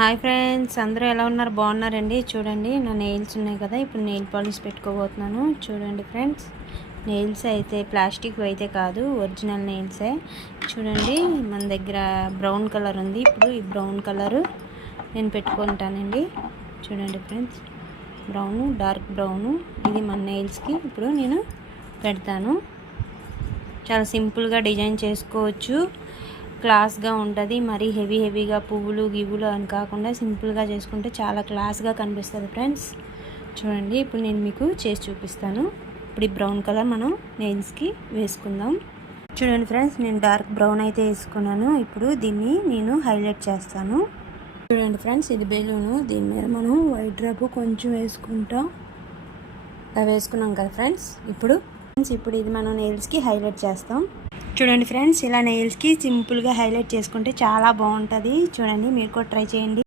Hi friends, అందరూ ఎలా ఉన్నారు? బాగున్నారండి. చూడండి, నా నెయిల్స్ ఉన్నాయి కదా, ఇప్పుడు నెయిల్ పాలిష్ పెట్టుకోబోతున్నాను. చూడండి ఫ్రెండ్స్, నెయిల్స్ అయితే ప్లాస్టిక్ అయితే కాదు, ఒరిజినల్ నెయిల్సే. చూడండి, మన దగ్గర బ్రౌన్ కలర్ ఉంది. ఇప్పుడు ఈ బ్రౌన్ కలరు నేను పెట్టుకుంటానండి. చూడండి ఫ్రెండ్స్, బ్రౌను, డార్క్ బ్రౌను, ఇది మన నెయిల్స్కి ఇప్పుడు నేను పెడతాను. చాలా సింపుల్గా డిజైన్ చేసుకోవచ్చు, క్లాస్గా ఉంటుంది. మరీ హెవీగా పువ్వులు గివ్వులు అని కాకుండా సింపుల్గా చేసుకుంటే చాలా క్లాస్గా కనిపిస్తుంది ఫ్రెండ్స్. చూడండి, ఇప్పుడు నేను మీకు చేసి చూపిస్తాను. ఇప్పుడు ఈ బ్రౌన్ కలర్ మనం నెయిల్స్కి వేసుకుందాం. చూడండి ఫ్రెండ్స్, నేను డార్క్ బ్రౌన్ అయితే వేసుకున్నాను. ఇప్పుడు దీన్ని నేను హైలైట్ చేస్తాను. చూడండి ఫ్రెండ్స్, ఇది బెలూను. దీని మీద మనం వైట్ డ్రాప్ కొంచెం వేసుకుంటాం. అలా వేసుకున్నాం కదా ఫ్రెండ్స్. ఇప్పుడు ఇది మనం నెయిల్స్కి హైలైట్ చేస్తాం. చూడండి ఫ్రెండ్స్, ఇలా నెయిల్స్కి సింపుల్గా హైలైట్ చేసుకుంటే చాలా బాగుంటుంది. చూడండి, మీరు కూడా ట్రై చేయండి.